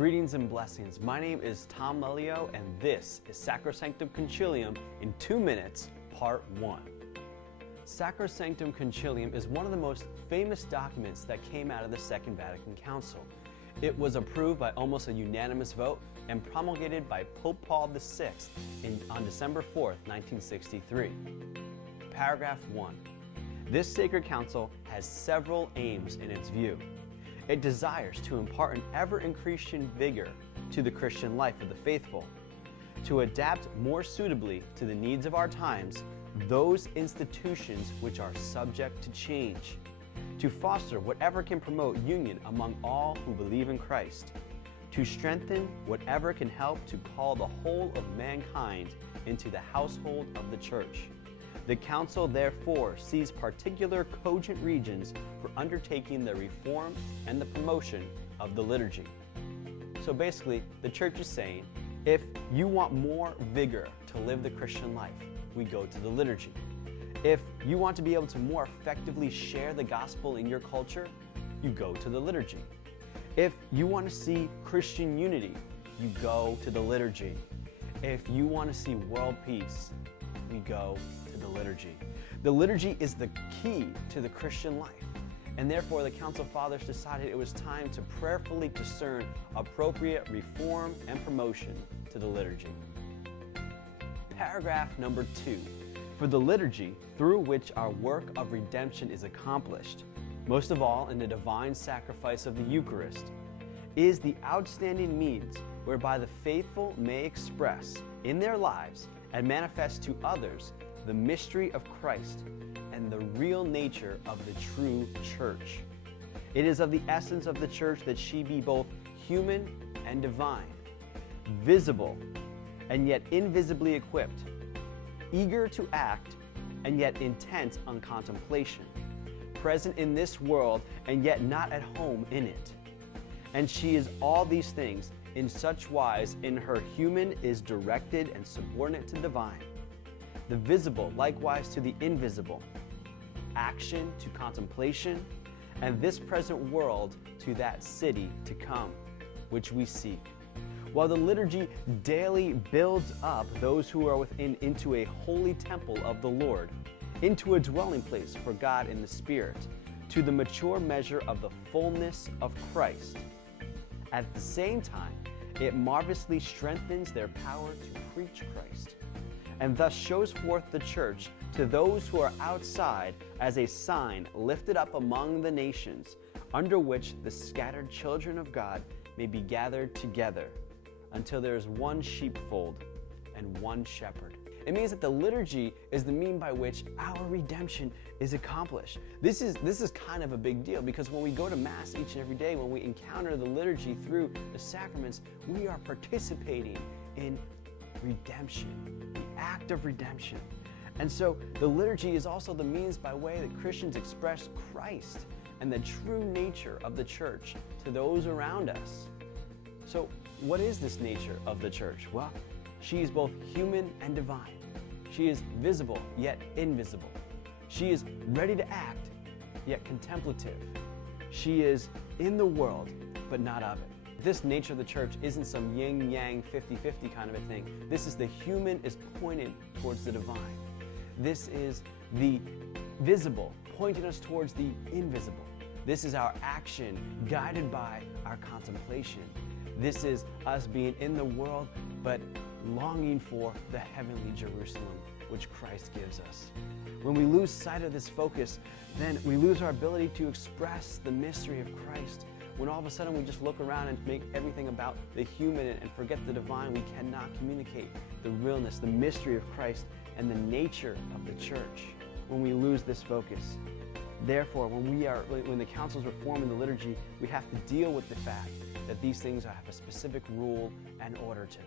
Greetings and blessings. My name is Tom Lelio, and this is Sacrosanctum Concilium in 2 minutes, Part 1. Sacrosanctum Concilium is one of the most famous documents that came out of the Second Vatican Council. It was approved by almost a unanimous vote and promulgated by Pope Paul VI on December 4th, 1963. Paragraph 1. This sacred council has several aims in its view. It desires to impart an ever-increasing vigor to the Christian life of the faithful, to adapt more suitably to the needs of our times those institutions which are subject to change, to foster whatever can promote union among all who believe in Christ, to strengthen whatever can help to call the whole of mankind into the household of the Church. The Council therefore sees particular cogent regions for undertaking the reform and the promotion of the liturgy. So basically, the Church is saying, if you want more vigor to live the Christian life, we go to the liturgy. If you want to be able to more effectively share the gospel in your culture, you go to the liturgy. If you want to see Christian unity, you go to the liturgy. If you want to see world peace, we go to the liturgy. The liturgy is the key to the Christian life, and therefore the Council Fathers decided it was time to prayerfully discern appropriate reform and promotion to the liturgy. Paragraph number 2. For the liturgy, through which our work of redemption is accomplished, most of all in the divine sacrifice of the Eucharist, is the outstanding means whereby the faithful may express in their lives and manifest to others the mystery of Christ and the real nature of the true Church. It is of the essence of the Church that she be both human and divine, visible and yet invisibly equipped, eager to act and yet intent on contemplation, present in this world and yet not at home in it. And she is all these things in such wise in her human is directed and subordinate to divine, the visible likewise to the invisible, action to contemplation, and this present world to that city to come, which we seek. While the liturgy daily builds up those who are within into a holy temple of the Lord, into a dwelling place for God in the Spirit, to the mature measure of the fullness of Christ. At the same time, it marvelously strengthens their power to preach Christ, and thus shows forth the Church to those who are outside as a sign lifted up among the nations, under which the scattered children of God may be gathered together, until there is one sheepfold and one shepherd. It means that the liturgy is the mean by which our redemption is accomplished. This is kind of a big deal, because when we go to Mass each and every day, when we encounter the liturgy through the sacraments, we are participating in redemption, the act of redemption. And so the liturgy is also the means by way that Christians express Christ and the true nature of the Church to those around us. So what is this nature of the Church? Well, she is both human and divine. She is visible yet invisible. She is ready to act yet contemplative. She is in the world but not of it. This nature of the Church isn't some yin-yang 50-50 kind of a thing. This is the human is pointed towards the divine. This is the visible pointing us towards the invisible. This is our action guided by our contemplation. This is us being in the world but longing for the heavenly Jerusalem, which Christ gives us. When we lose sight of this focus, then we lose our ability to express the mystery of Christ. When all of a sudden we just look around and make everything about the human and forget the divine, we cannot communicate the realness, the mystery of Christ, and the nature of the Church when we lose this focus. Therefore, when the councils reform in the liturgy, we have to deal with the fact that these things have a specific rule and order to them.